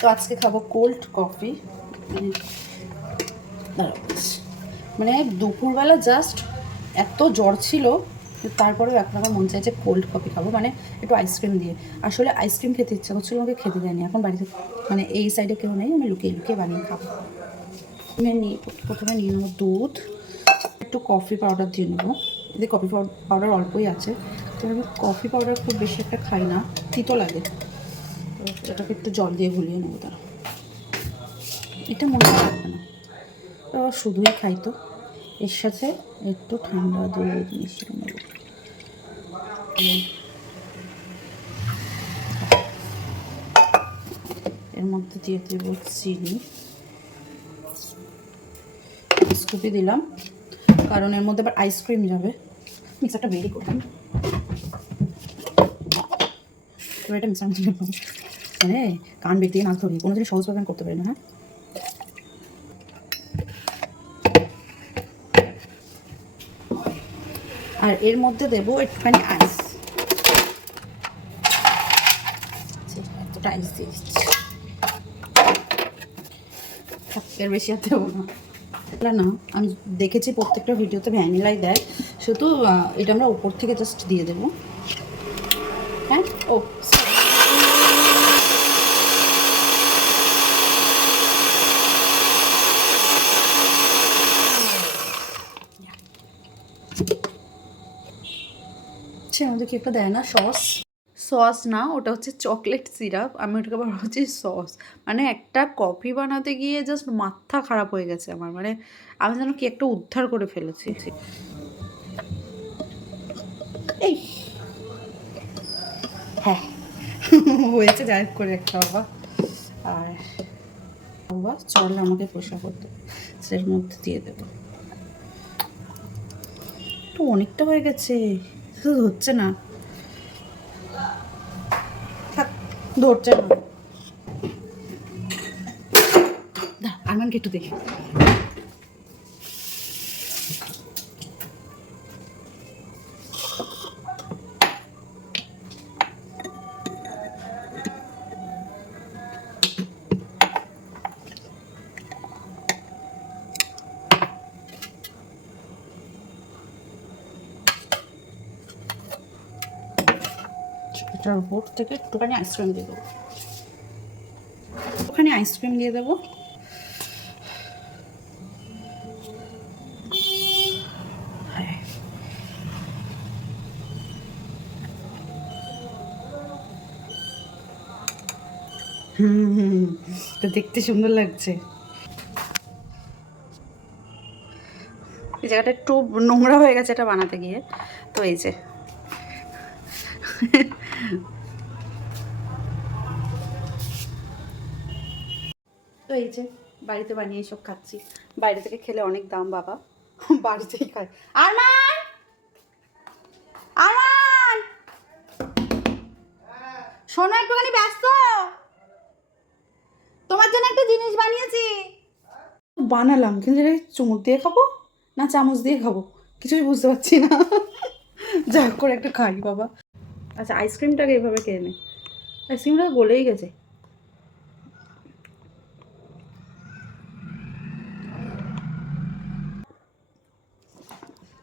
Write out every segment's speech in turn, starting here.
তো আজকে খাব কোল্ড কফি মানে দুপুরবেলা জাস্ট এত জ্বর ছিল তারপরেও এখন আমার মন চাইছে কোল্ড কফি খাব। মানে একটু আইসক্রিম দিয়ে। আসলে আইসক্রিম খেতে ইচ্ছা করছিল, আমাকে খেতে দেয়নি। এখন বাড়িতে মানে এই সাইডে কেউ নেই, আমি লুকিয়ে লুকিয়ে বানিয়ে খাব। আমি প্রথমে নিয়ে নেব দুধ, একটু কফি পাউডার দিয়ে নেব। এতে কফি পাউডার অল্পই আছে। তো আমি কফি পাউডার খুব বেশি একটা খাই না, তিতো লাগে। এটাকে একটু জল দিয়ে গুলিয়ে নেব তারা এটা মনে রাখবে না। তো শুধুই খাই তো। এর সাথে একটু ঠান্ডা দুধ মিশিয়ে নেব। এর মধ্যে দিয়ে দেব চিনি। স্কুপি দিলাম, কারণ এর মধ্যে আবার আইসক্রিম যাবে। মিক্সারটা বেরি করলাম এবার এটা মিক্সার। মানে কান বের দিয়ে নাক ধরি। কোনো জিনিস সহজভাবে করতে পারি না হ্যাঁ? আর এর মধ্যে দেবো একটুখানি আইস এতটা আইস দিয়ে বেশি আর দেবো না। এটা না, আমি দেখেছি প্রত্যেকটা ভিডিওতে ভ্যানিলাই দেয়। শুধু এটা আমরা উপর থেকে জাস্ট দিয়ে দেবো। হ্যাঁ? ও সে আমাদের কি একটা দেয় না সস। সস না ওটা হচ্ছে চকলেট সিরাপ। আমি ওটাকে বলা হচ্ছে সস। মানে একটা কফি বানাতে গিয়ে জাস্ট মাথা খারাপ হয়ে গেছে আমার। মানে আমি যেন কি একটা উদ্ধার করে ফেলেছি। এই। হ্যাঁ। হয়েছে যাই করে একটা বাবা। আর বাবা চল আমাকে পোষা করতে। সেটার মধ্যে দিয়ে দেবো। তো অনেকটা হয়ে গেছে। শুধু ধরছে না। থাক ধরছে না। আরমানকে একটু দেখি। এটার উপর থেকে একটুখানি আইসক্রিম দিয়ে দেবো। ওখানে আইসক্রিম দিয়ে দেবো। হ্যাঁ। হুম হুম তো দেখতে সুন্দর লাগছে। এই জায়গাটা একটু নোংরা হয়ে গেছে এটা বানাতে গিয়ে। তো এই যে। তো এই যে বাড়িতে বানিয়ে সব খাচ্ছি। বাইরে থেকে খেলে অনেক দাম, বাবা। বাড়িতেই খাই আরমান! আরমান! শোনো, একটুখানি ব্যস্ত। তোমার জন্য একটা জিনিস বানিয়েছি। বানালাম, কিন্তু এটা চুমুক দিয়ে খাব না চামচ দিয়ে খাব? কিছুই বুঝতে পারছি না। যা করে একটা খাই, বাবা। আচ্ছা আইসক্রিমটাকে এইভাবে খেয়ে নে। আইসক্রিমটা গলেই গেছে।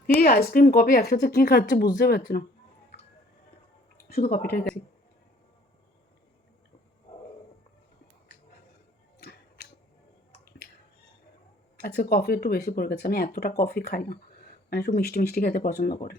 কি আইসক্রিম কফি একসাথে কি খাচ্ছে বুঝতে পারছি না। শুধু কফিটাই খাচ্ছি। আজকে কফি একটু বেশি পড়ে গেছে। আমি এতটা কফি খাই না। মানে একটু মিষ্টি মিষ্টি খেতে পছন্দ করি।